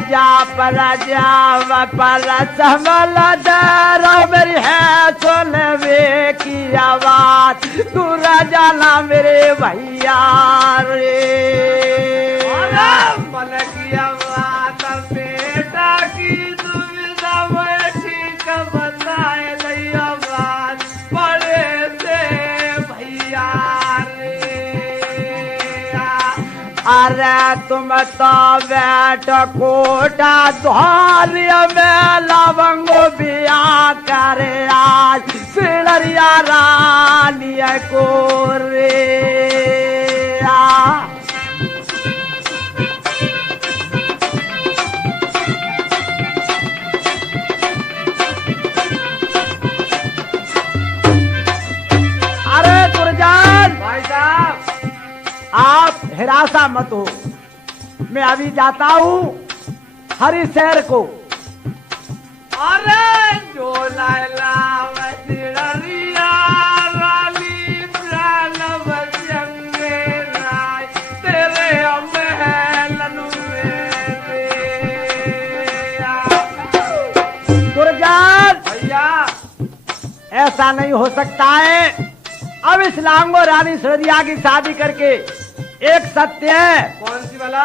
जा पर समल दर मेरी है सुनवे की आवाज तू राजा ना मेरे भैया रे मन की आवाज बेटा की दुविधा में ठीक बताए नहीं आवाज बड़े से भैया अरे तुम तो बैठ कोटा द्वार में लवंग बिया करे आज सिलरिया रानी को रे अरे दुर्जन भाई साहब आप हिरासा मत हो, मैं अभी जाता हूँ हरिशहर को। अरे जो लाला वजिरिया रानी प्राण बजंगे राय तेरे महलन में दुर्जन भैया ऐसा नहीं हो सकता है। अब इस लांगो रानी सरदिया की शादी करके एक सत्य है, कौन सी भला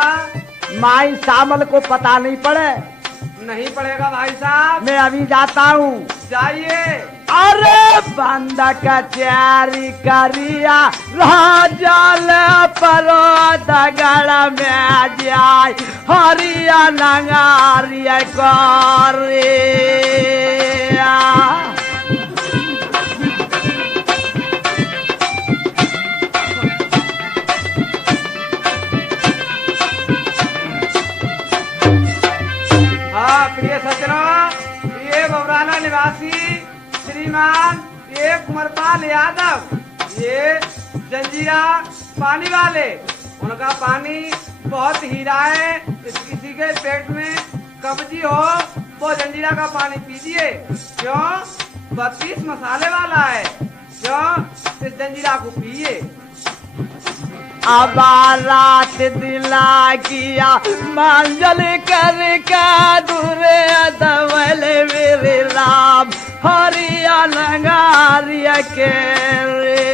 माई सामल को पता नहीं पड़े। नहीं पड़ेगा भाई साहब मैं अभी जाता हूँ। जाइए अरे बंद कचैरी करिया राजल परो दगड़ में जाय हरिया नंगारिया करे प्रिय सज्जनों, ये बबराना निवासी श्रीमान ये कुंवरपाल यादव, ये जंजीरा पानी वाले, उनका पानी बहुत हीरा है। किसी के पेट में कब्जी हो वो जंजीरा का पानी पीजिए, क्यों 32 मसाले वाला है, क्यों इस जंजीरा को पिए। अब रात दिला किया मंजल करके दूरे दवल मेरे राम हरिया नगारिया के रे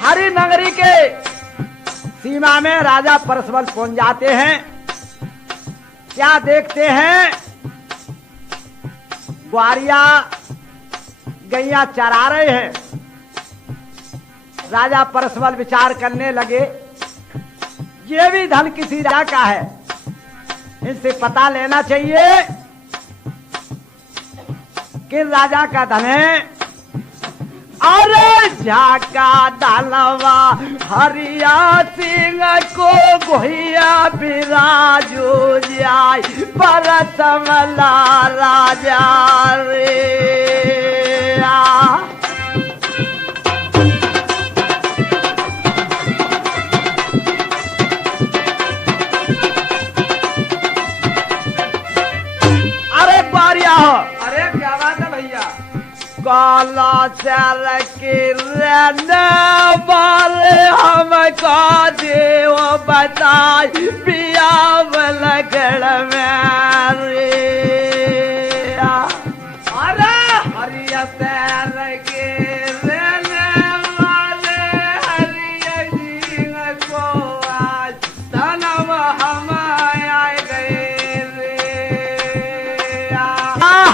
हरि नगरी के सीमा में राजा परसवल पहुंच जाते हैं। क्या देखते हैं, ग्वारिया गैया चरा रहे हैं। राजा परसवल विचार करने लगे, ये भी धन किसी राजा का है, इनसे पता लेना चाहिए कि राजा का धन है। अरे झाका दालवा हरिया सिंह को गोहिया बिराजो जाय परसमला राजा रे अरे बारिया हो। अरे क्या बात है भैया, काला चल के रहने वाले हमको देव बताई पिया लगड़ में रे अरे हरिया तैर के रहने वाले हरिया जी को आज धनव हम आए गए रे।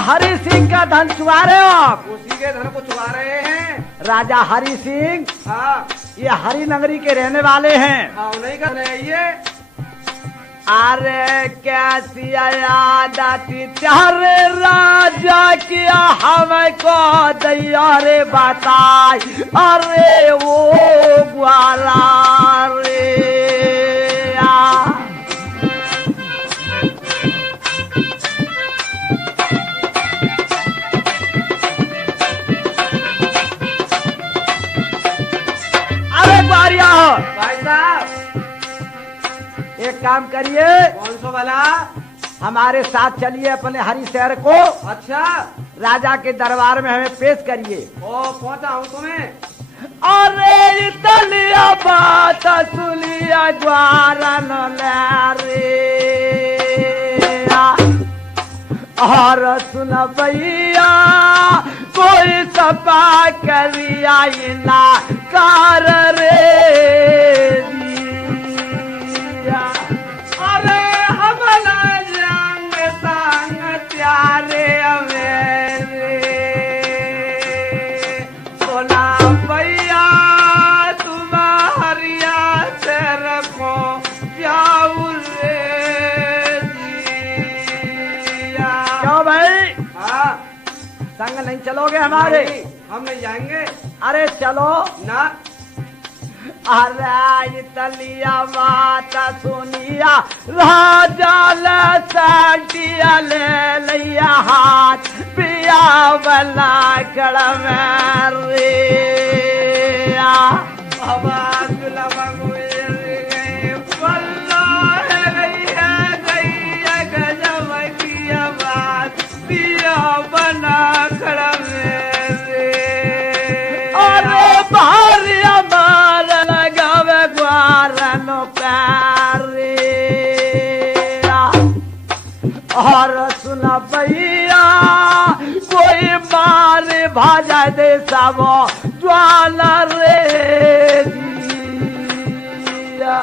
हरि सिंह का धन चुरा रहे हो आप? उसी के धन को चुरा रहे हैं। राजा हरि सिंह हाँ ये हरि नगरी के रहने वाले हैं। हाँ नहीं कर रहे ये। अरे कैसी याद आती चारे राजा किया हमको दैया रे बताई अरे वो ग्वाला रे काम करिए, कौन सो भला? हमारे साथ चलिए अपने हरिशहर को, अच्छा, राजा के दरबार में हमें पेश करिए। ओ पहुंचा हूँ तुम्हें। अरे तलिया बात सुलिया ज्वारन रे, और सुन भैया कोई सपा करिया ना कार रे दिया। अरे हमला जंग संग त्यारे मेरे, सोना भैया तुम्हारिया से रखो जाऊ रे दिया। क्यों भाई, हाँ, संग नहीं चलोगे हमारे? नहीं, हम नहीं जाएंगे अरे चलो ना। अरे तलिया बात सुनिया राजा लटिया ले लिया हाथ पिया वाला कड़म रे। बाबा सुलभ गए बल्ला है गई गजब की आवाज पिया बना खड़ा मेरे। अरे भारिया मार लगावे ग्वारन प्यारे, और सुना भैया कोई मार भाजा दे सब ज्वाला रे दिया।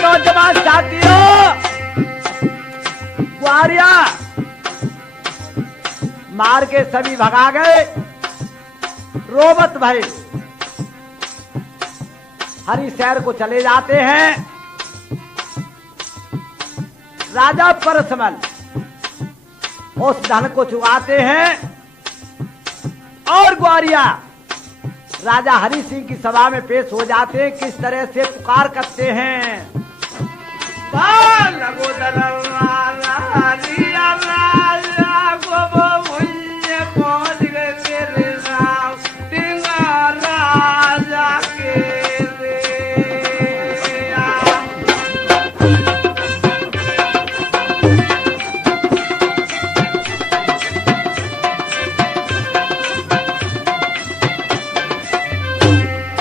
नौजवान साथियों, ग्वारिया मार के सभी भगा गए। रोबत भाई हरिशहर को चले जाते हैं। राजा परसमल उस धन को चुकाते हैं और ग्वारिया राजा हरि सिंह की सभा में पेश हो जाते हैं। किस तरह से पुकार करते हैं, लगो दलवारा हरिया राजा गोबो भुइये पहुंच गए मेरे राम टिंगा राजा के रे।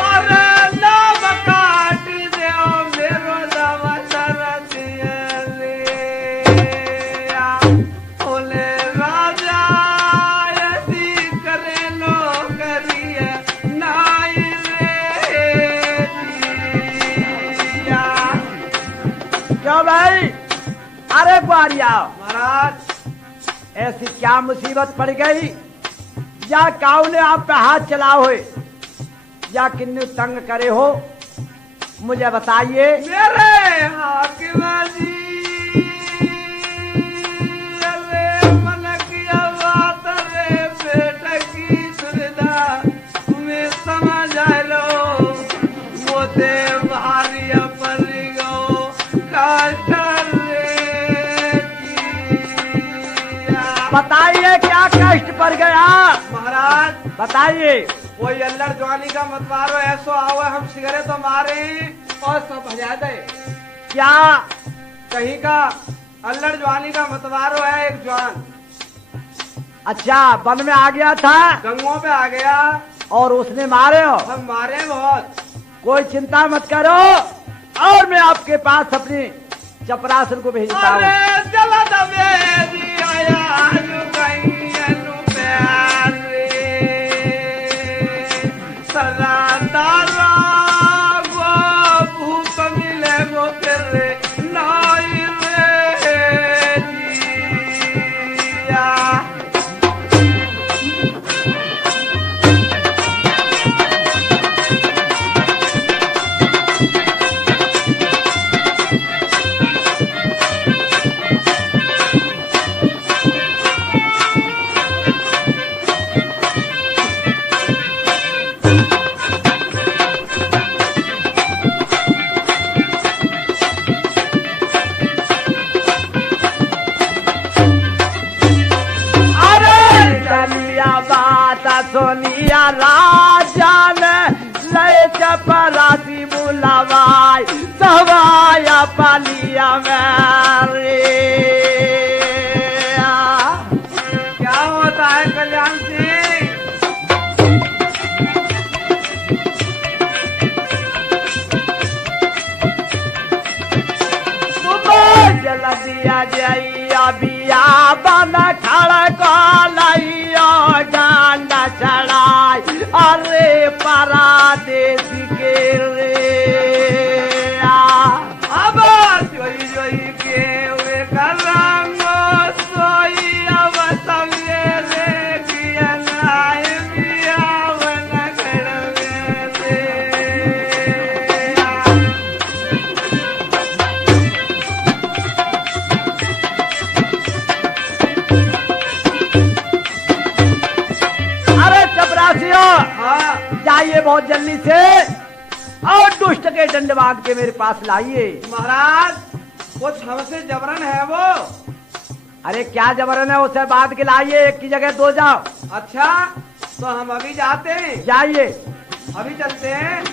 अरे नाम काट दो मेरो दवा ओले राजा यदि करे नो करिए नाई रे दिया। क्यों भाई? अरे ग्वारिया महाराज, ऐसी क्या मुसीबत पड़ गई, या काऊ ने आप पे हाथ चलाओ हो, या किन्नु तंग करे हो, मुझे बताइए। मेरे हाकिम जी अरे मन की बात रे बेटा की सुविधा तुम्हें समझ आ लो मोते भारी पर गो काटर रे किया। बताइए क्या कष्ट पड़ गया, महाराज, बताइए। वो अल्लड़ जवानी का मत मारो, ऐसो आओ हम सिगरेट तो मारे और सब भजा दे। क्या कहीं का अल्लड़ जवानी का मतवारो है एक जवान, अच्छा वन में आ गया था गंगों पे आ गया और उसने मारे हो? हम मारे बहुत। कोई चिंता मत करो, और मैं आपके पास अपनी चपरासन को भेजता हूँ। अरे चला दबे दिया आलू कहीं आलू प्यार रे सदा तारा वो भूख मिले वो फिर नाई रे दिया। लवाई सवाया पालिया मेरे। क्या होता है कल्याण सिंह? सुबह जल दिया जइया बिया बन खड़ को लइयो डांडा चढ़ाई अरे परदेसी के रे। अब जोई जोई के वे करंगो सोई अब सवेरे किया नाय बिया वन करवे दे। अरे चपरासियों हाँ जाइए बहुत जल्दी से और दुष्ट के डंड बांध के मेरे पास लाइए। महाराज कुछ हमसे जबरन है वो। अरे क्या जबरन है उसे बांध के लाइए, एक की जगह दो जाओ। अच्छा तो हम अभी जाते हैं, जाइए। अभी चलते हैं।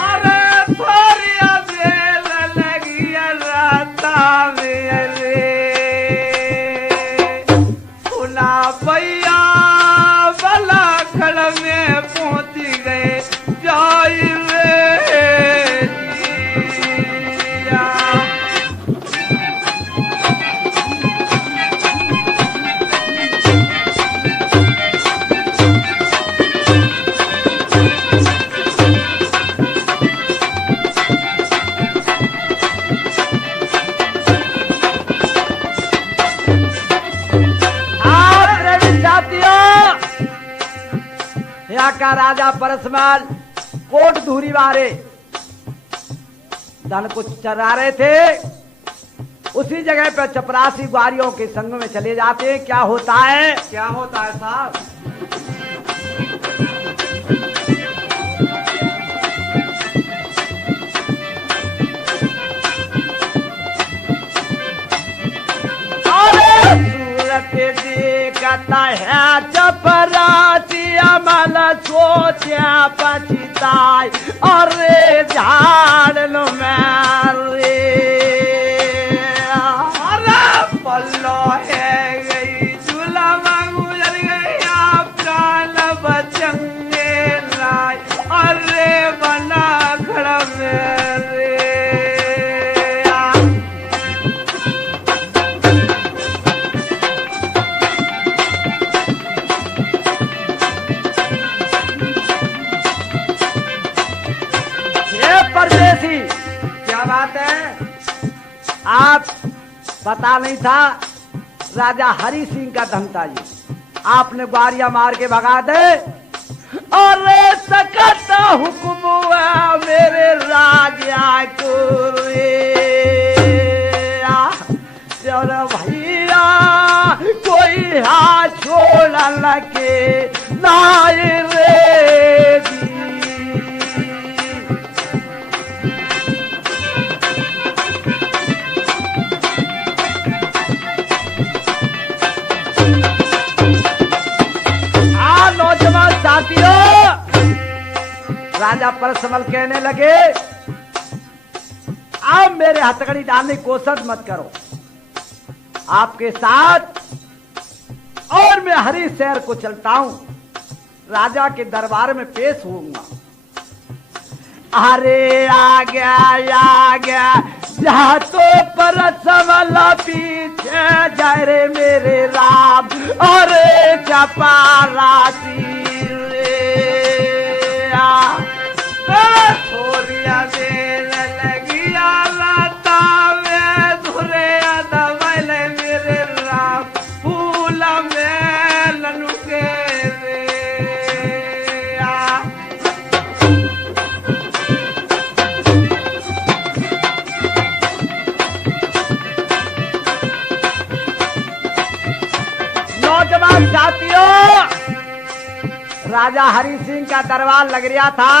अरे थोड़िया देर लगी राता में रे, सुना भैया बला खड़ में पहुंच गए जाई रे जिया। आप प्रेमी साथियों, यहाँ का राजा परसमल कोट धूरी वारे धन को चरा रहे थे, उसी जगह पर चपरासी ग्वारियों के संग में चले जाते हैं। क्या होता है? क्या होता है साहब? सूरत देखता है चपरासी अमल सोचा पछताई अरे झाड़ लो मेरे। अरे पल्लो है गई झूला गुजर गया प्राण बचंगे राय अरे बना खड़ा मेरे। ये परदेसी क्या बात है? आप पता नहीं था राजा हरि सिंह का धमता जी, आपने ग्वारिया मार के भगा दे। अरे सकता हुक्म हुआ मेरे राजा को रे। चलो भैया कोई हाथ छोड़ लगे नाय रे दी। नौजवान साथियों, राजा परसमल कहने लगे आप मेरे हथकड़ी डालने की कोशिश मत करो, आपके साथ और मैं हरी शहर को चलता हूं, राजा के दरबार में पेश होऊंगा। अरे आ गया जहाँ तो परसमल पीछे जाए रे मेरे राम। अरे चपरासी थोड़िया देर लगिया लाता में धुरे दबल मेरे राम फूल में लनुके रे। नौजवान साथियों, राजा हरि सिंह का दरबार लग रहा था,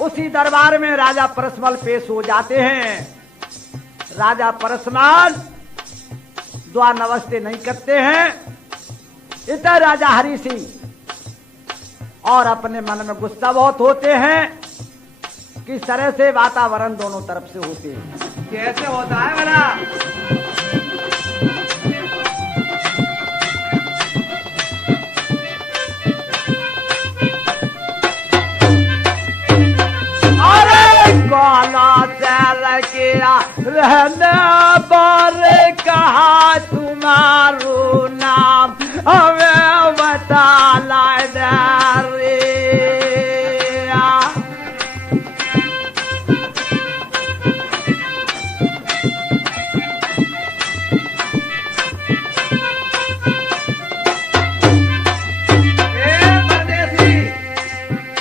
उसी दरबार में राजा परसमल पेश हो जाते हैं। राजा परसमान द्वा नमस्ते नहीं करते हैं। इधर राजा हरि सिंह और अपने मन में गुस्सा बहुत होते हैं। किस तरह से वातावरण दोनों तरफ से होते हैं। कैसे होता है भला? काला चल किया रहने बारे कहा तुम्हारो नाम हमें बता रे।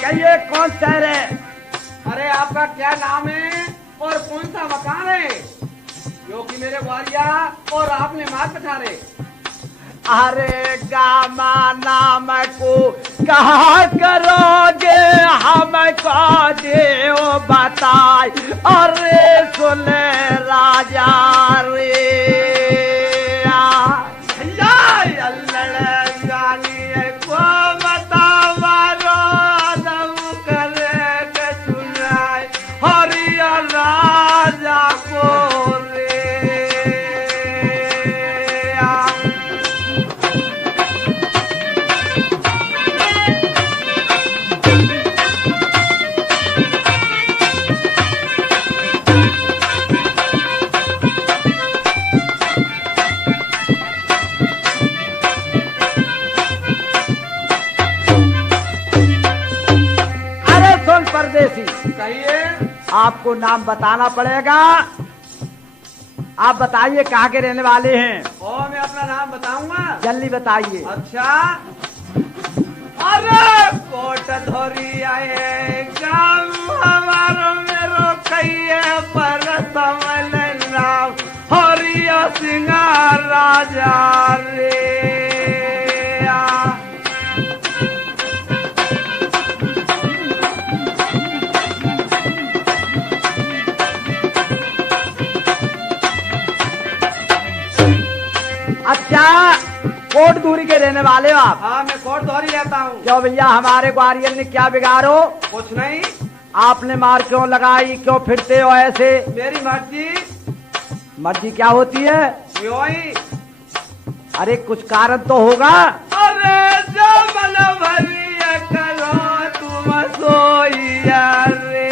कहिए कौन शहर है? अरे आपका क्या नाम है और कौन सा मकान है जो कि मेरे वारिया और आपने मार पठारे? अरे गामा नाम को कहा करोगे हमको देव बताए। अरे सुने राजा रे परदेसी। कहिए। आपको नाम बताना पड़ेगा। आप बताइए कहाँ के रहने वाले हैं? और मैं अपना नाम बताऊंगा। जल्दी बताइए। अच्छा, अरे कोट धोरी आए गाँव हमारो मेरो कहिए पर समल नाम हरिया सिंगार राजा रे। अच्छा, कोट दूरी के रहने वाले हो आप? हाँ, मैं कोट धोरी रहता हूँ। क्यों भैया, हमारे ग्वालियर ने क्या बिगाड़ो? कुछ नहीं। आपने मार क्यों लगाई? क्यों फिरते हो ऐसे? मेरी मर्जी। मर्जी क्या होती है? क्यों ही? अरे कुछ कारण तो होगा। अरे जो मन भरिया करो तुम सोइया रे।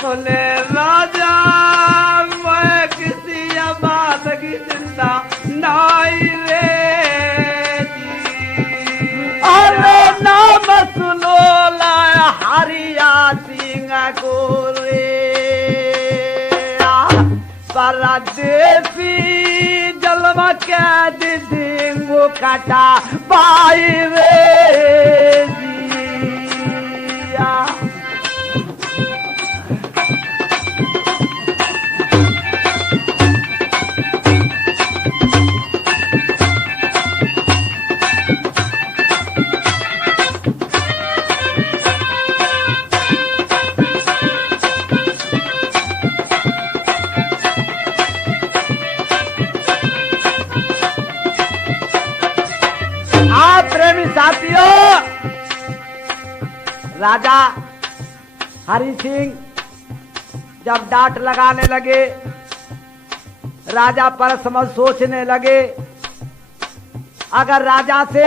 सुने राजा मैं किसी बात की चिंता नहीं रे जी। अरे नाम सुनो लाया हरिया सिंह को रे। परदेसी जलवा के दिंगो काटा बाई रे जिया। प्रेमी साथियों, राजा हरि सिंह जब डांट लगाने लगे, राजा परसमल सोचने लगे अगर राजा से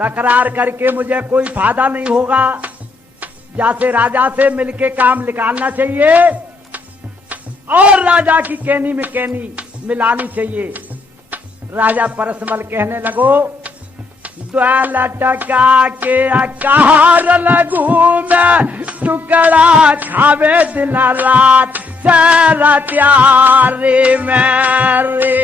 तकरार करके मुझे कोई फायदा नहीं होगा, जैसे राजा से मिलके काम निकालना चाहिए और राजा की कहनी में कहनी मिलानी चाहिए। राजा परसमल कहने लगो, लटका के अकार लगू मैं टुकड़ा खावे दिन रात सारा प्यारे मेरे।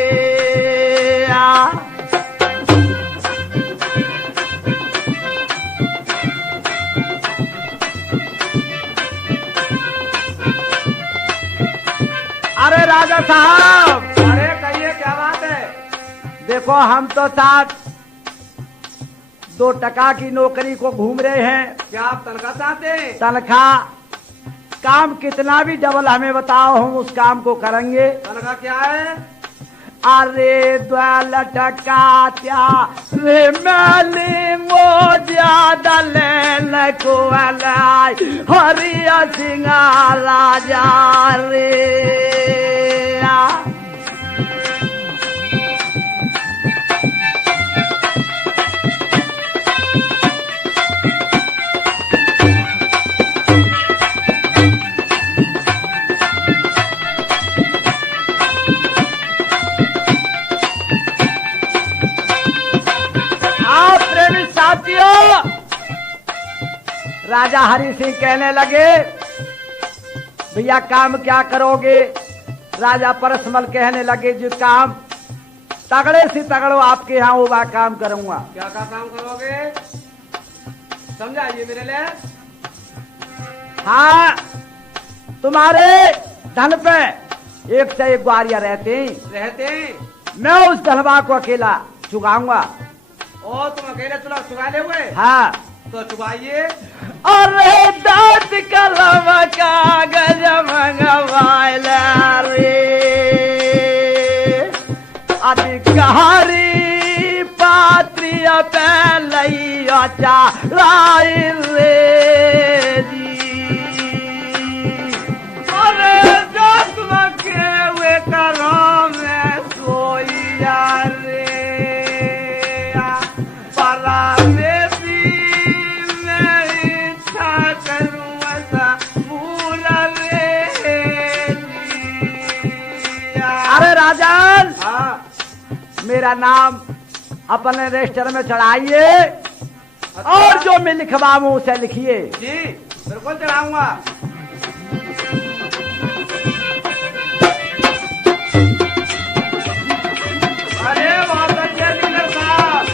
अरे राजा साहब, अरे कहिए क्या बात है? देखो हम तो साथ 2 टका की नौकरी को घूम रहे हैं। क्या आप तनख्वाह चाहते हैं? तनख्वाह काम कितना भी डबल हमें बताओ, हम उस काम को करेंगे। उनका क्या है? अरे द्वाल टका त्या रे मैली मो ज्यादा ले को अलाई हरिया सिंह राजा रे। राजा हरि सिंह कहने लगे, भैया काम क्या करोगे? राजा परसमल कहने लगे, जो काम तगड़े से तगड़ो आपके यहाँ वो वह काम करूंगा। क्या काम करोगे? समझाइए मेरे लिए। हाँ, तुम्हारे धन पे एक से एक ग्वारिया रहते मैं उस धनवा को अकेला चुकाऊंगा। ओ तुम अकेले चुका ले हुए? हाँ तो चुकाइए। अरे दांत कलम कागज मंगवाइला रे, अधिकारी पात्रिया पे लइया चाराई रे जी। अरे जो तुम के वे करो में सोइया रे, राजन। हाँ। मेरा नाम अपने रजिस्टर में चढ़ाइए। अच्छा। और जो मैं लिखवाऊं उसे लिखिए। जी बिल्कुल चढ़ाऊंगा। अरे बहुत अच्छे डीलर साहब।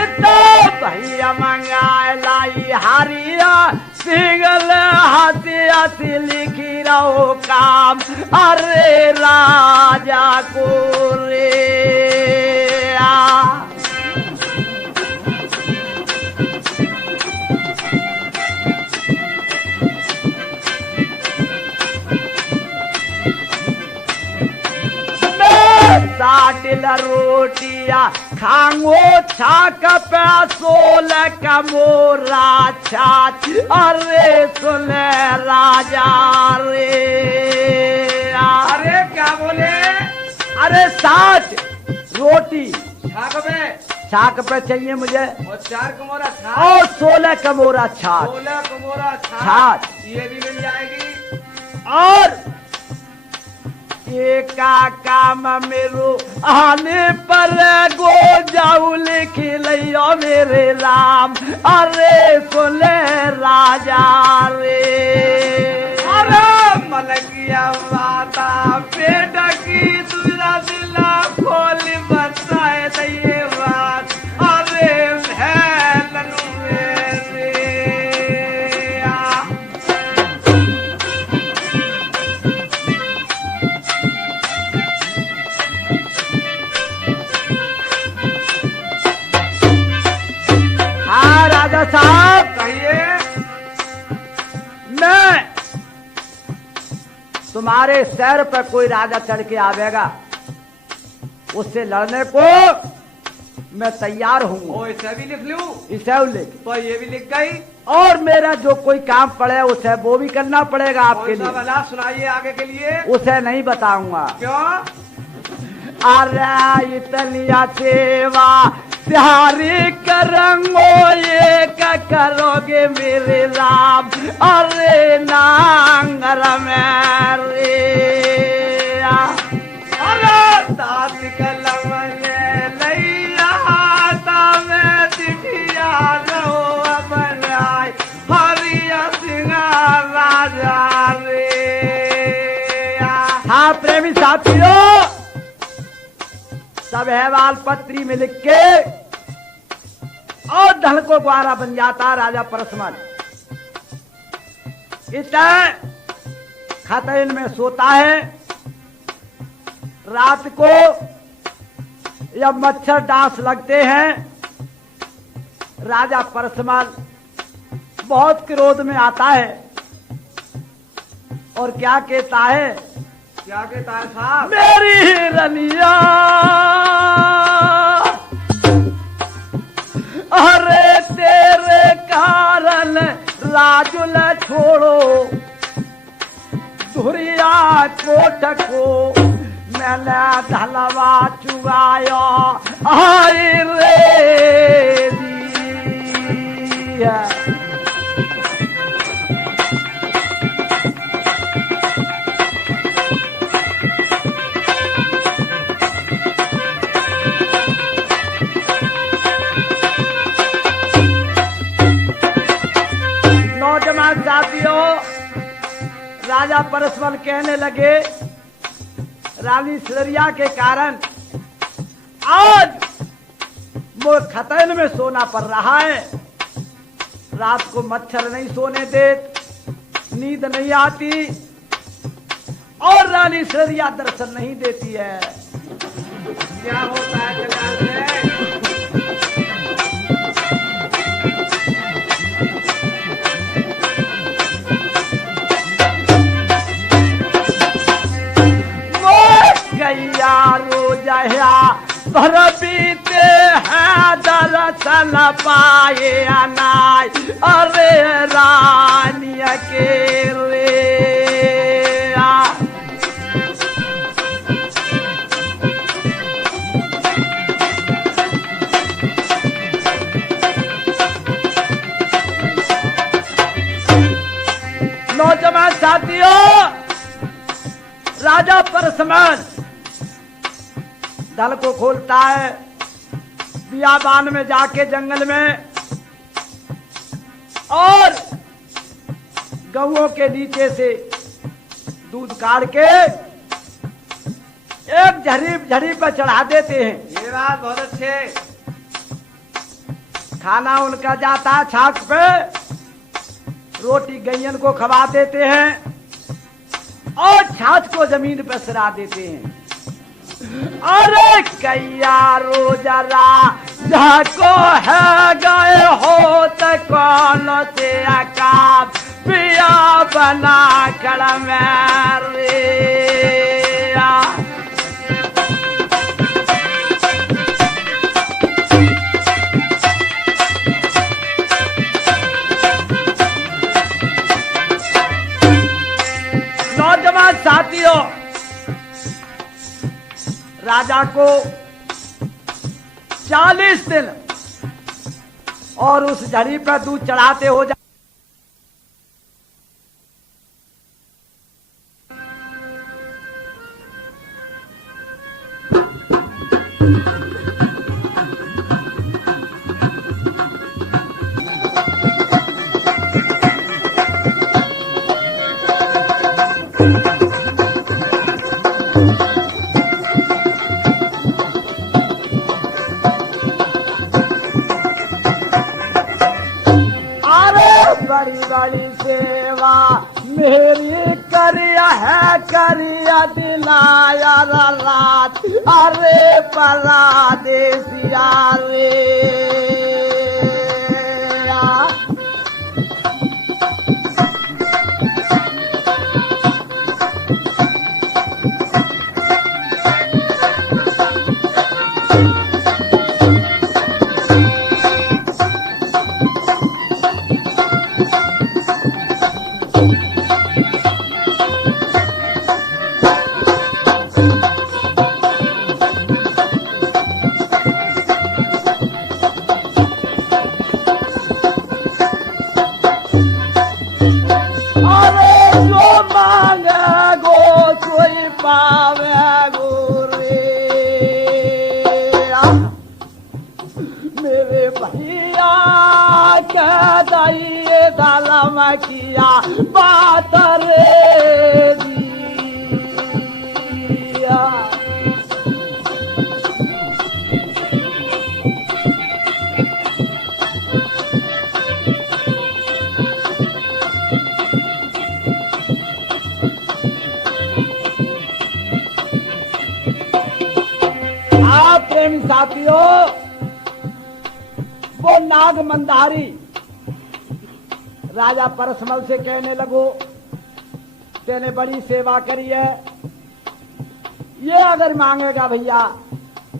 इतना भैया मंगाए लाई हारिया सिंगल हाथी हाथी लिखी रहो काम। अरे राजा को रे साटिल रोटिया खांगो छाक पे सोल कमोरा छाछ। अरे सुने राजा रे। अरे क्या बोले? अरे 60 रोटी छाक पे चाहिए मुझे, और 4 कमोरा छाछ और 16 कमोरा छाछ। 16 कमोरा छाछ ये भी मिल जाएगी। और ये का काम मेरो आने पर गो जाऊ लिख लियो मेरे राम। अरे सुने राजा रे। अरे मलकिया माता बेटा की तुझा दिला खोल बताए ये बात। अरे लनु साहब कहिए। मैं तुम्हारे शहर पर कोई राजा चढ़ के आवेगा, उससे लड़ने को मैं तैयार हूँ। इसे भी लिख लूं? इसे लिख। तो ये भी लिख गई। और मेरा जो कोई काम पड़े उसे वो भी करना पड़ेगा आपके लिए। भला सुनाइए आगे के लिए। उसे नहीं बताऊंगा। क्यों? अरे इतनिया सेवा प्यारी करूंगो ये क्या करोगे मेरे राम। अरे नांगर मेरे अरे दात कलम लैया में चिठिया रो बनाए हरिया सिंह राजा रे। हाँ प्रेमी साथियों, सब अहवाल पत्री में लिख के और धन को ग्वारा बन जाता राजा परसमल। इतना खतरन में सोता है। रात को जब मच्छर डांस लगते हैं, राजा परसमल बहुत क्रोध में आता है और क्या कहता है, क्या कहता है साहब? मेरी रनिया अरे तेरे कारण राजुल छोड़ो धुरिया कोट को मैंने धलवा चुगाया आई रे दिया। नौजवान साथियों, राजा परसमल कहने लगे रानी सिलरिया के कारण आज मुझे खतरे में सोना पड़ रहा है। रात को मच्छर नहीं सोने दे, नींद नहीं आती और रानी सिलरिया दर्शन नहीं देती है। क्या होता है जलाल से? गैया रोजया भर बीते हैं दर्शन पाए अनाय अरे रानी के रे। नौजवान साथियों, राजा परसमल दल को खोलता है, बियाबान में जाके जंगल में और गऊओं के नीचे से दूध काट के एक झड़ी पर चढ़ा देते हैं। ये बात बहुत अच्छे। खाना उनका जाता है छाछ पे, रोटी गैयन को खवा देते हैं और छाछ को जमीन पर सिरा देते हैं। अरे कैया रोजरा जाको है गए हो तो कौन से अकाब पिया बना कर मेरे। नौजवान साथियों, राजा को 40 दिन और उस झड़ी पर दूध चढ़ाते हो जा। बड़ी बड़ी सेवा मेरी करिया है, करिया दिलाया रात अरे परदेसिया रे। मेरे भैया कह दिए दालम किया बात रे दिया। आप प्रेमी साथियों, वो नाग मंदारी राजा परसमल से कहने लगो, तेने बड़ी सेवा करी है, ये अगर मांगेगा भैया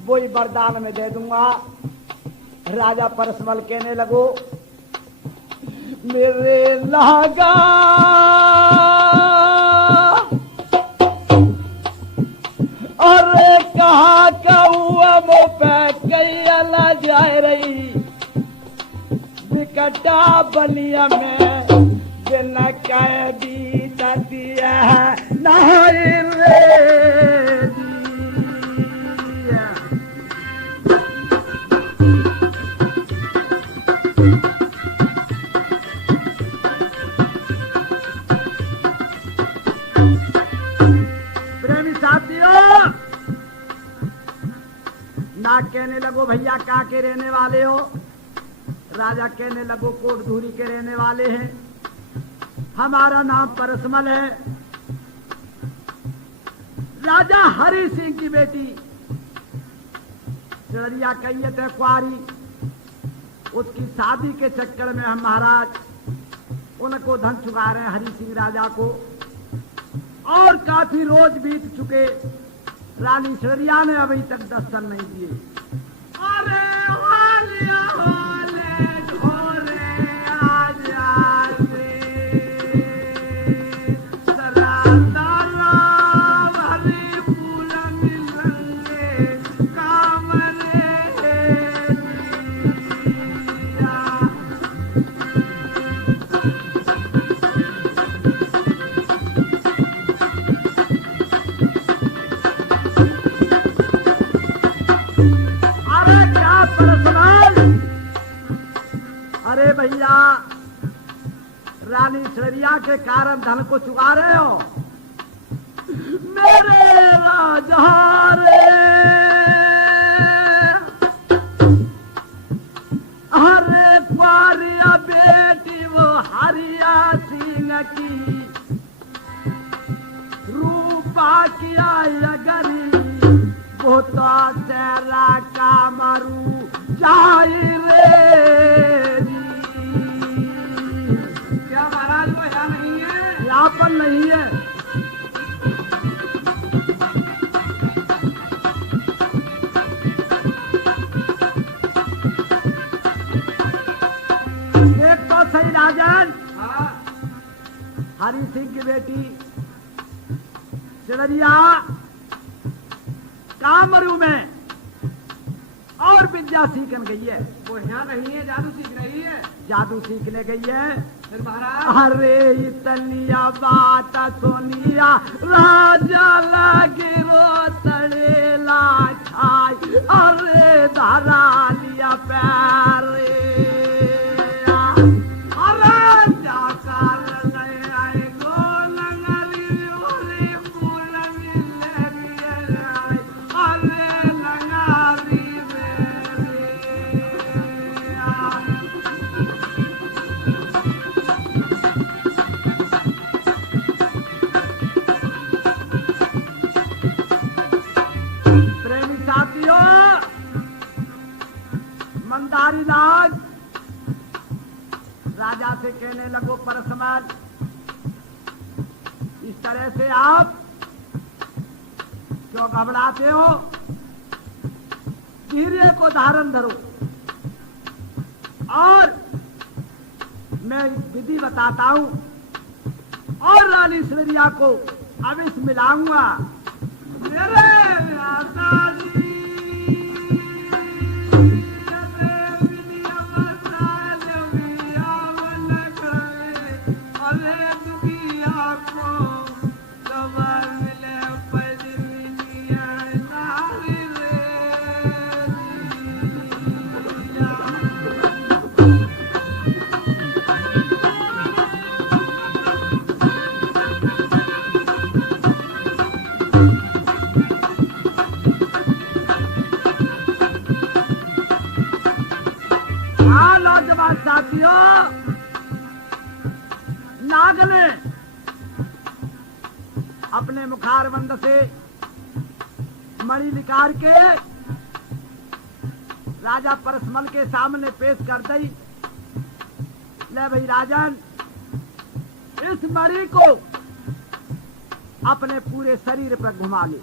वो ही वरदान में दे दूंगा। राजा परसमल कहने लगो, मेरे लागा अरे कहा हुआ मो पे कई अला जाए रही, विकटा बलिया में बिन कह बीत दिया नहीं रे दिया। प्रेमी साथियों, ना कहने लगो भैया कहाँ के रहने वाले हो। राजा कहने लगो कोटधूरी के रहने वाले हैं, हमारा नाम परसमल है। राजा हरि सिंह की बेटी चरिया कैयत है कुआरी, उसकी शादी के चक्कर में हम महाराज उनको धन चुका रहे हैं हरि सिंह राजा को, और काफी रोज बीत चुके, रानी चरिया ने अभी तक दर्शन नहीं दिए। अरे वालिया वाले घोरे आज आज भैया रानी चरिया के कारण धन को चुका रहे हो। मेरे राजा रे अरे कुआरिया बेटी वो हरिया सिंह की रूपा किया गरी वो तो तेरा का मरू जाई रे। यापन नहीं है, एक तो सही राजन हरि सिंह की बेटी चरिया कामरू में और विद्या सीखने गई है। वो यहाँ नहीं है, जादू सीख रही है। जादू सीखने गई है। फिर महाराज अरे इतनिया बात सोनिया राजा लगी रो तड़ेला छाई, अरे धारा लिया पैरे अरे जाकर आए गो लंगरी ओरे फूलनी लगी अरे लंगारी मंदारी नाग राजा से कहने लगो, परसमल इस तरह से आप क्यों घबराते हो, धीरे को धारण धरो और मैं विधि बताता हूं और रानी चरिया को अविश मिलाऊंगा। मेरे साथियों, नाग ने अपने मुखारबंद से मणि निकाल के राजा परसमल के सामने पेश कर दी। ले भाई राजन, इस मणि को अपने पूरे शरीर पर घुमा ले।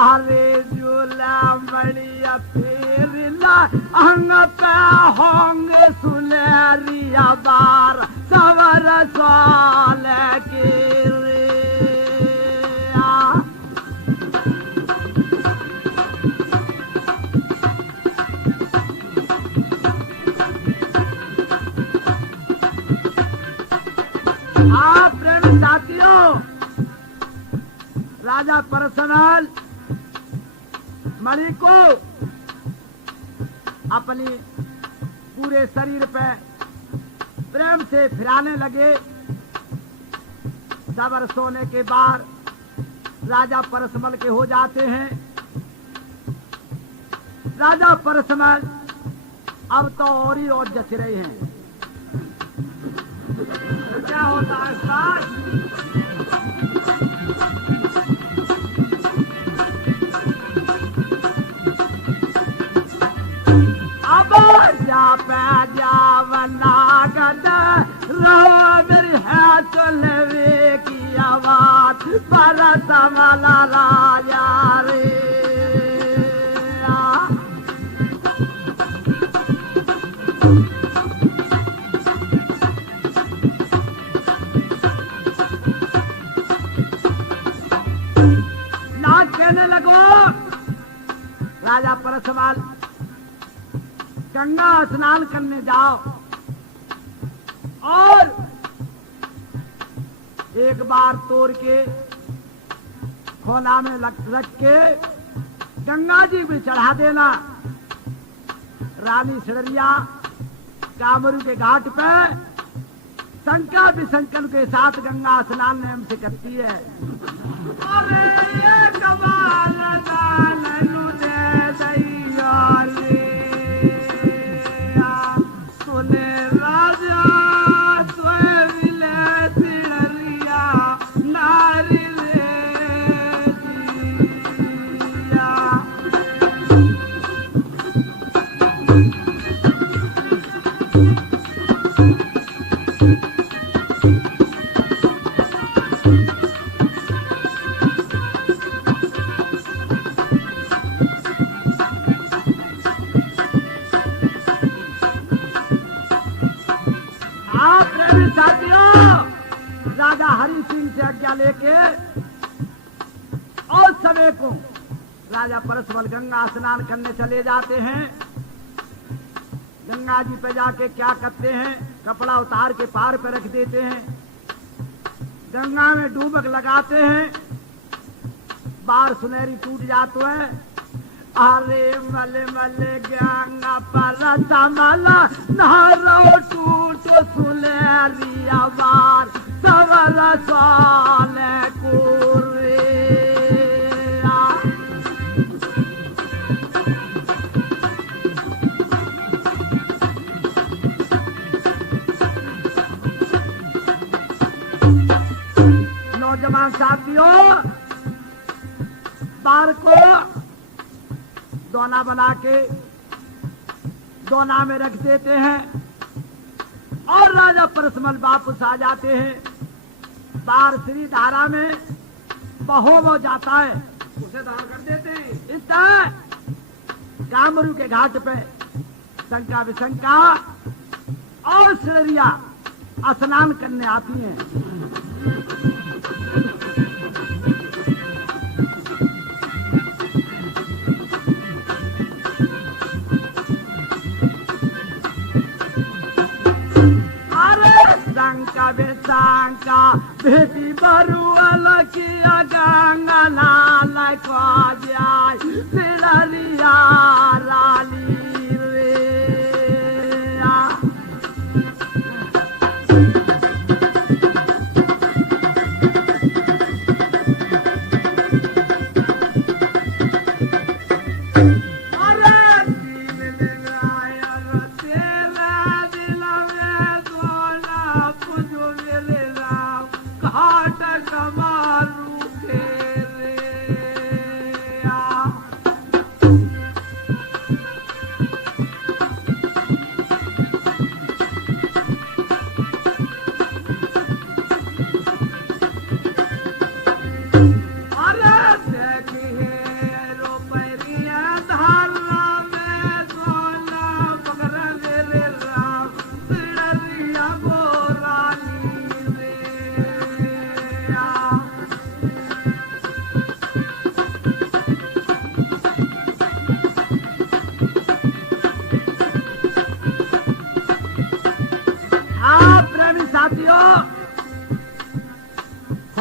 अरे झूला मणिया फेरला अंग पे होंगे सुलेरिया बार सवर साल के रे। आप प्रेमी साथियों, राजा परसमल मणि को अपनी पूरे शरीर पे प्रेम से फिराने लगे। सबर सोने के बाद राजा परसमल के हो जाते हैं। राजा परसमल अब तो और ही और जच रहे हैं। क्या होता है साथ? अब जा पे जावना गद रहो मेरी है चलवे की आवाज पर समला राजा रे। कहने लगो राजा परसमल गंगा स्नान करने जाओ और एक बार तोड़ के खोला में रख के गंगा जी भी चढ़ा देना। रानी सिड़रिया कामरू के घाट पे शंका विशंकन के साथ गंगा स्नान नियम से करती है। अरे ये कमाल दाननु दे दैया रे, सुने राजा सोए विले सिड़रिया नारी रे जिया। राजा हरि सिंह से आज्ञा लेके और समय को राजा परसमल गंगा स्नान करने चले जाते हैं। गंगा जी पे जाके क्या करते हैं, कपड़ा उतार के पार पे रख देते हैं, गंगा में डूबक लगाते हैं, बार सुनहरी टूट जाते है। अरे मले मले गंगा परसमल नारो टूट सुनहरिया बार सवल साल कोरे। नौजवान साथियों, बार को दोना बना के दोना में रख देते हैं और राजा परसमल वापस आ जाते हैं। बार श्री धारा में बहो हो जाता है, उसे दान कर देते हैं। इस तरह कामरू के घाट पे शंका विशंका और सिड़रिया स्नान करने आती हैं। शंका बेटी बरुअल किया गंगा लाल को जाय सिड़रिया रानी रे।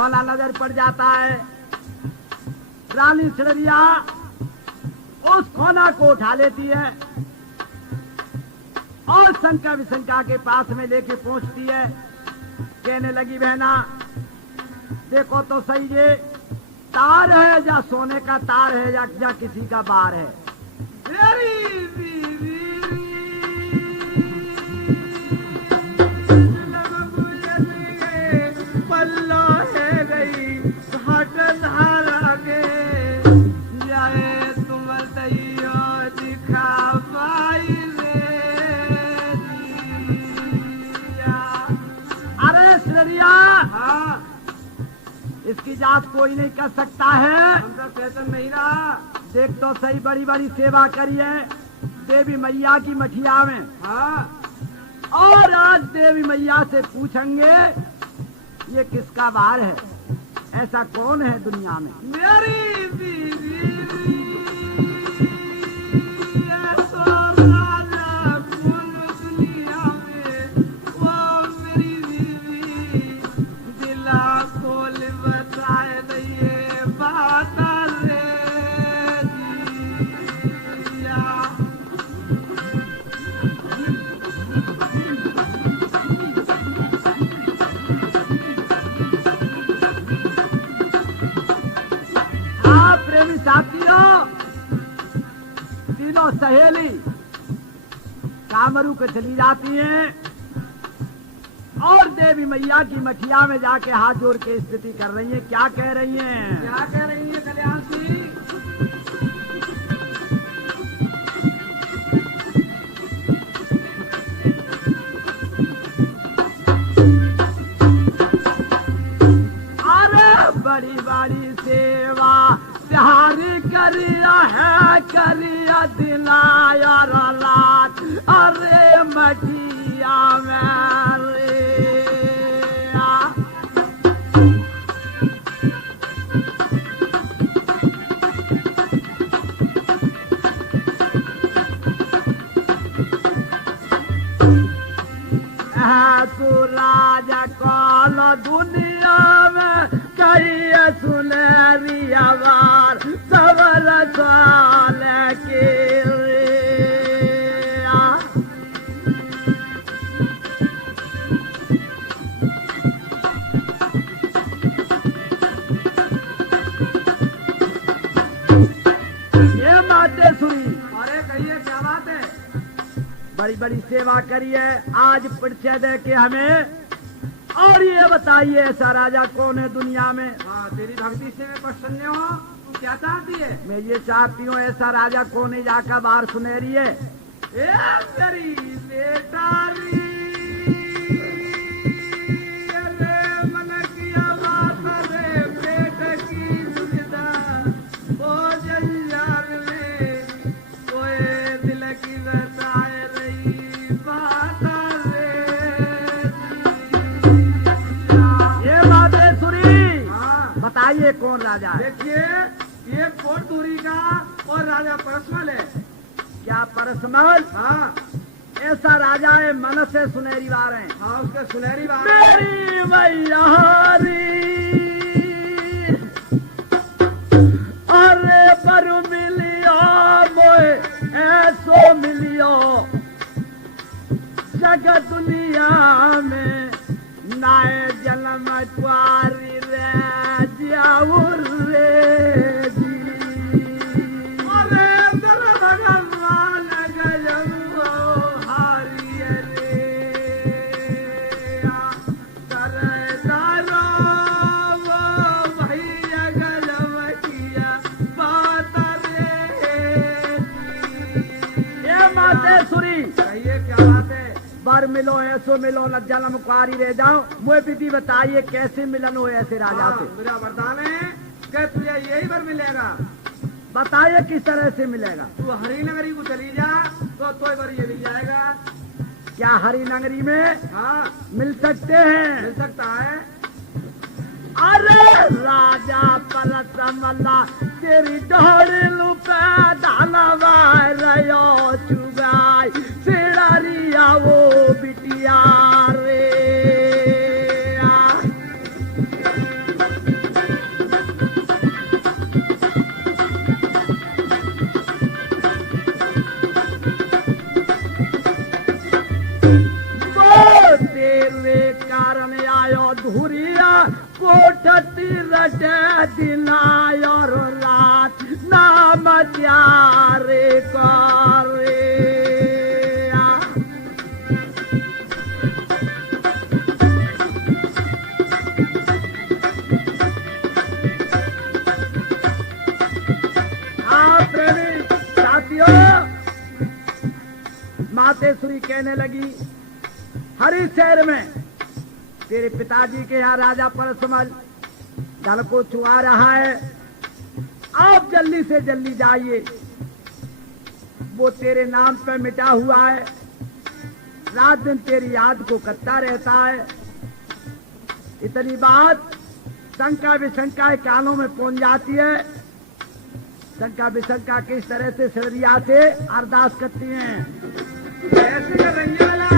खाना नजर पड़ जाता है। रानी सिलरिया उस खाना को उठा लेती है और शंका विशंका के पास में लेके पहुंचती है। कहने लगी बहना देखो तो सही, ये तार है या सोने का तार है या किसी का बार है। मेरी बीवी पल्ला है गई घाट धारा के जाए तुम तैयो दिखा पाई रे दिया। अरे सिलरिया, हाँ इसकी जांच कोई नहीं कर सकता है। हम तो कहते नहीं रहा। देख तो सही, बड़ी बड़ी सेवा करी है देवी मैया की मठिया में। हाँ और आज देवी मैया से पूछेंगे ये किसका बार है, ऐसा कौन है दुनिया में। मेरी बीवी ऐसा राजा कौन दुनिया में, वो मेरी बीवी दिला खोल बताए दिए बात रे दिया। प्रेमी साथियों, तीनों सहेली कामरू के चली जाती हैं और देवी मैया की मठिया में जाके हाथ जोड़ के स्तुति कर रही हैं। क्या कह रही हैं? क्या कह रही है कल्याण सिंह? बड़ी बड़ी सेवा तिहारी करिया है, करिया दिलाया रात अरे मठिया में रे। तू राजा कौन दुनिया में कहिए सुनहरी आवार सवल साल के ये माते सुरी। अरे कहिए क्या बात है? बड़ी बड़ी सेवा करिए आज परिचय दे के हमें, और ये बताइए ऐसा राजा कौन है दुनिया में। हाँ तेरी भक्ति से मैं प्रसन्न हूँ। तू क्या चाहती है? मैं ये चाहती हूँ ऐसा राजा कौन है जाकर बाहर सुनहरी है। ए तेरी बेटारी अरे मन किया बात रे बेट की सुविधा ओ जंजाल में कोई दिल की बताए रही बात रे। ये मातेश्वरी हाँ बताइए कौन राजा है। देखिए ये कोट दूरी का और राजा परसमल है। क्या परसमल? हाँ ऐसा राजा है मन से सुनहरी बार है। हाँ उसके सुनहरी बात मेरी मैयारी अरे पर मिलियो मोए ऐसो मिलियो जगत दुनिया में नाए जन्म द्वारी रे जाऊर रे जी। अरे दर भगवान गजब हारी रे कर दारो वो भैया गजब किया बात रे। ये मातेश्वरी कहिए क्या बात है? बर मिलो ऐसो मिलो न जन्म कुआरी रह जाओ। मुझे विधि बताइए कैसे मिलन हो ऐसे राजा हाँ, से। मेरा वरदान है कि तुझे यही बर मिलेगा। बताइए किस तरह से मिलेगा। तू हरिनगरी को चली जा तो बर ये मिल जाएगा। क्या हरी नगरी में हाँ मिल सकते हैं? मिल सकता है। अरे राजा परसमला तेरी डोरी लुपे दानवा रयो चुगाई सिड़रिया वो बिटिया रे। मातेश्वरी कहने लगी, हरी शहर में तेरे पिताजी के यहाँ राजा परसमल धन को छुआ रहा है, आप जल्दी से जल्दी जाइए, वो तेरे नाम पे मिटा हुआ है, रात दिन तेरी याद को करता रहता है। इतनी बात शंका विशंका कानों में पहुंच जाती है। शंका विशंका किस तरह से सिररिया से अरदास करती हैं। ऐसे कर रही है वाला।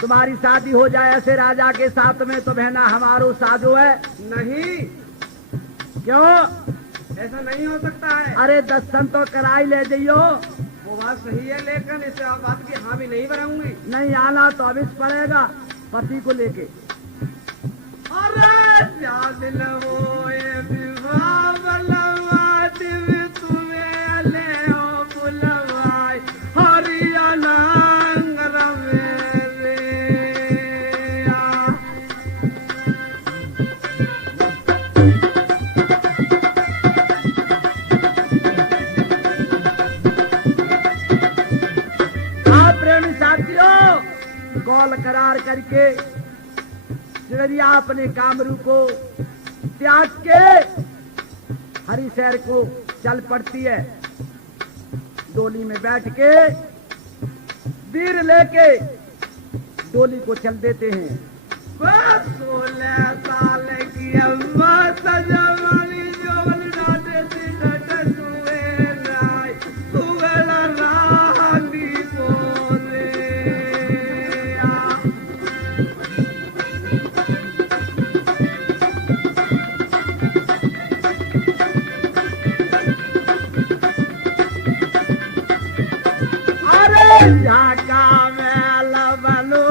तुम्हारी शादी हो जाए ऐसे राजा के साथ में तो बहना हमारो साजो है। नहीं, क्यों? ऐसा नहीं हो सकता है। अरे दर्शन तो कराई ले जाइयो। वो बात सही है, लेकिन इस बात की हाँ भी नहीं बनाऊंगी। नहीं आना तो अभी पड़ेगा पति को लेके। अरे क्या दिल हो ये विवाह बलवा दिल तुम्हें ले हो बुलवाई हरियाणा कॉल करार करके सिररिया अपने कामरू को त्याग के हरिशहर को चल पड़ती है। डोली में बैठ के वीर लेके डोली को चल देते हैं। 16 साल की अम्मा सजवानी जोवन डाटे सी डट सुए राय सुवेला रानी बोले झाका में लबलू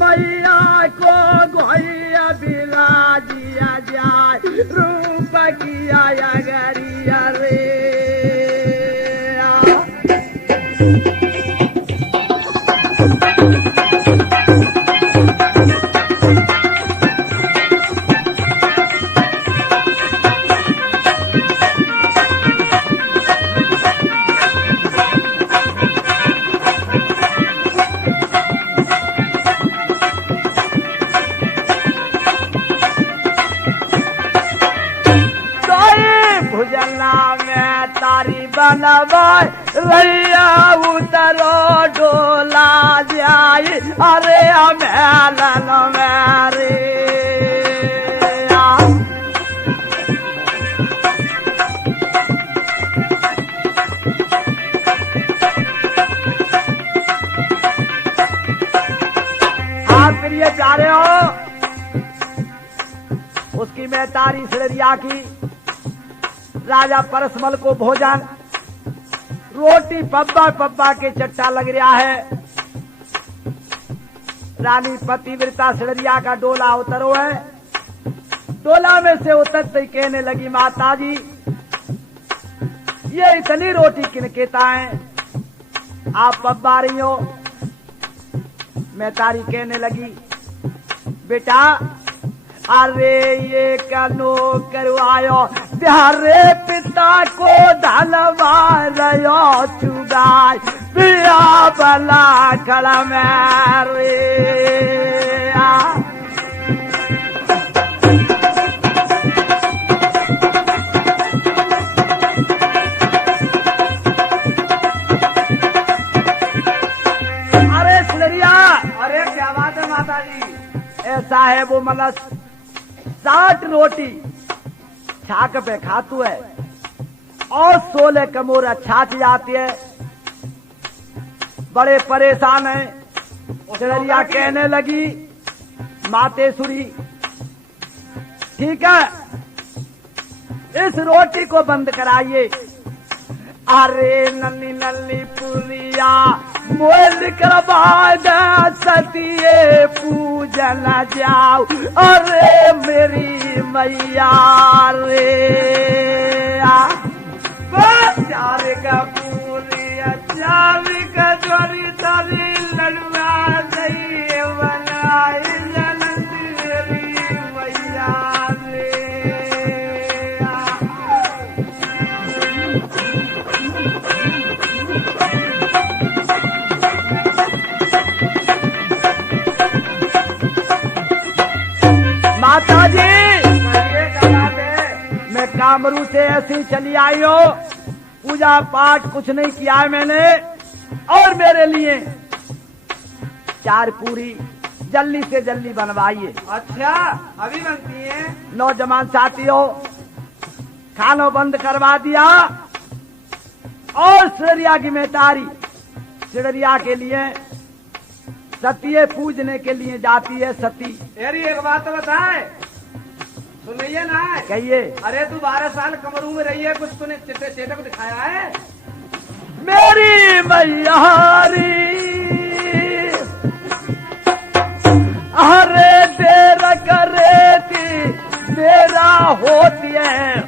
मैया को गोइया बिला दिया जाए रूप किया गरिया रे। बनवाय रैया उतरो डोला जाए अरे मेलन मेरे आप फिर ये जा रहे हो उसकी मैं तारी सिररिया की राजा परसमल को भोजन रोटी पब्बा पब्बा के चट्टा लग रहा है। रानी पतिव्रता सिररिया का डोला उतरो है। डोला में से उतरते कहने लगी माता जी ये इतनी रोटी किनकेता है आप पब्बा रही हो। मैं तारी कहने लगी बेटा अरे ये कनो करवायो प्यारे पिता को धनवा रयो चुगाई पिया बला खड़ा मेरे अरे सिलरिया अरे क्या बात है माता जी। ऐसा है वो मतलब 60 रोटी छाक पे खातू है और 16 कमोरा छाछ जाती है। बड़े परेशान हैं। चिड़िया कहने लगी मातेश्वरी ठीक है इस रोटी को बंद कराइए। अरे नन्नी नन्नी पुरिया मोल करवा सतिये पूजन जाओ। अरे मेरी मैया रे चार का पूरिया चार का जोरी तारी लड़ुआ दही बनाए मेरी मैया रे। माता जी मैं कामरू से ऐसी चली आई हो पूजा पाठ कुछ नहीं किया है मैंने और मेरे लिए 4 पूरी जल्दी से जल्दी बनवाइए। अच्छा अभी बनती है। नौजवान साथियों खाना बंद करवा दिया और सिड़रिया की मेटारी सिड़रिया के लिए सतिये पूजने के लिए जाती है। सती तेरी एक बात बताए सुनिए ना। कहिए। अरे तू 12 साल कमरू में रही है कुछ तूने चेता को दिखाया है? मेरी मैयारी अरे देर करे थी देरा होती है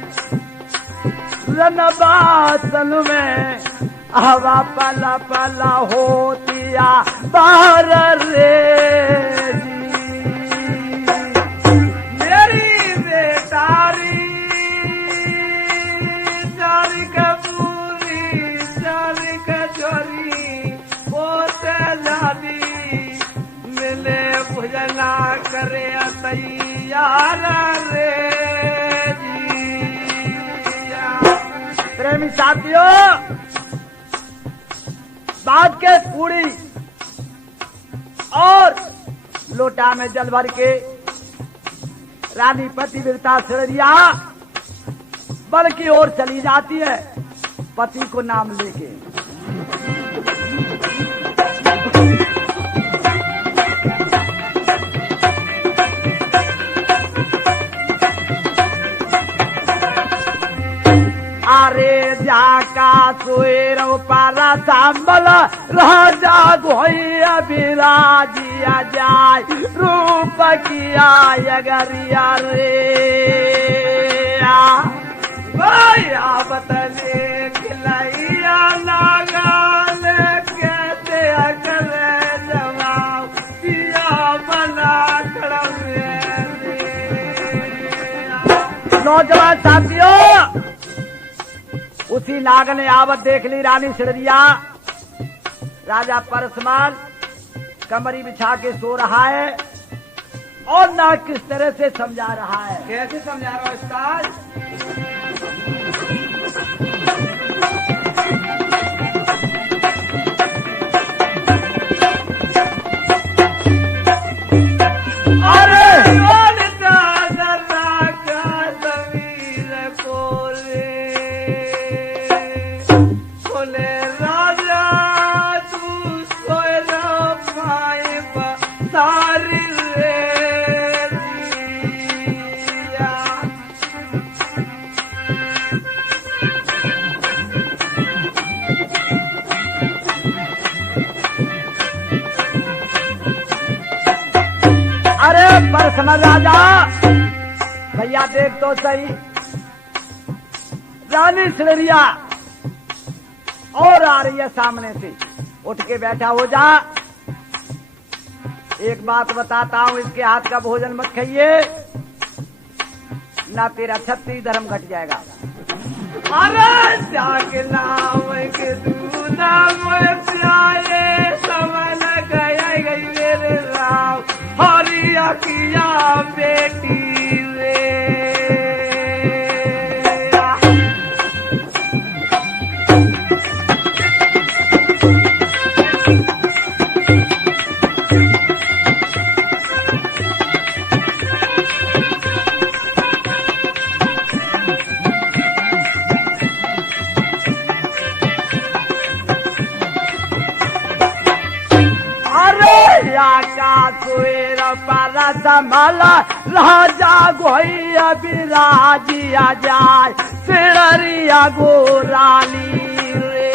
रनबासन में हवा पला पला होतिया बाहर रे मेरी बेटारी चारी का पूरी चारी का चोरी पोते लादी मिले भुजना करे तैयार रे प्रेमी साथियों बात के पूरी और लोटा में जल भर के रानी पतिव्रता सिड़रिया बल की ओर चली जाती है पति को नाम लेके। अरे जाका सुएर पारा सांबल राजा गोइया विराजिया जाय रूप किया यगरिया रे भैया बतले खिलैया नागाल कहते अकल जवाब दिया बना खड़े। नौजवान साथियों उसी नाग ने आवत देख ली रानी सिड़रिया। राजा परसमान कमरी बिछा के सो रहा है और नाग किस तरह से समझा रहा है। कैसे समझा रहा हूँ उस्ताद? परसना राजा भैया देख तो सही रानी सिड़रिया और आ रही है सामने से। उठ के बैठा हो जा। एक बात बताता हूं इसके हाथ का भोजन मत खाइए ना तेरा 36 धर्म घट जाएगा। अरे जाके नाम के दूधा प्यारे समन गया गई मेरे राम हरिया किया बेटी रे। संभाला राजा गोइया बिराजिया जाय सिड़रिया गोराली रे।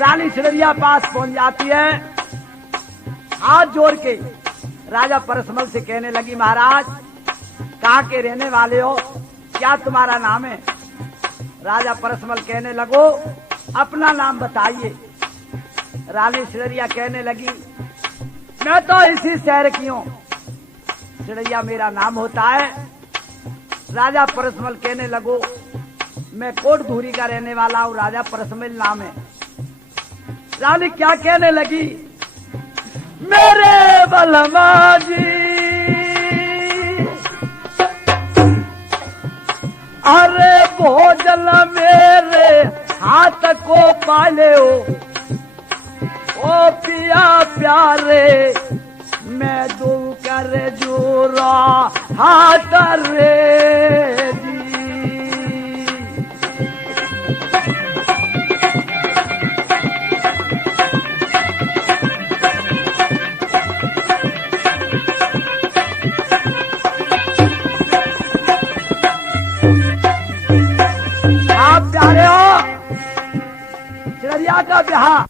रानी सिड़रिया पास पहुंच जाती है, हाथ जोड़ के राजा परसमल से कहने लगी, महाराज कहाँ के रहने वाले हो, क्या तुम्हारा नाम है? राजा परसमल कहने लगो, अपना नाम बताइए। रानी सिड़रिया कहने लगी, मैं तो इसी शहर की हूं, सिड़रिया मेरा नाम होता है। राजा परसमल कहने लगो, मैं कोटधूरी का रहने वाला हूं, राजा परसमल नाम है। रानी क्या कहने लगी, मेरे बलमा जी अरे भोजन मेरे हाथ को पाले हो, ओ पिया प्यारे मैं दू कर जोरा हाथ रे जी। आप प्यारे हो, सिड़रिया का ब्याह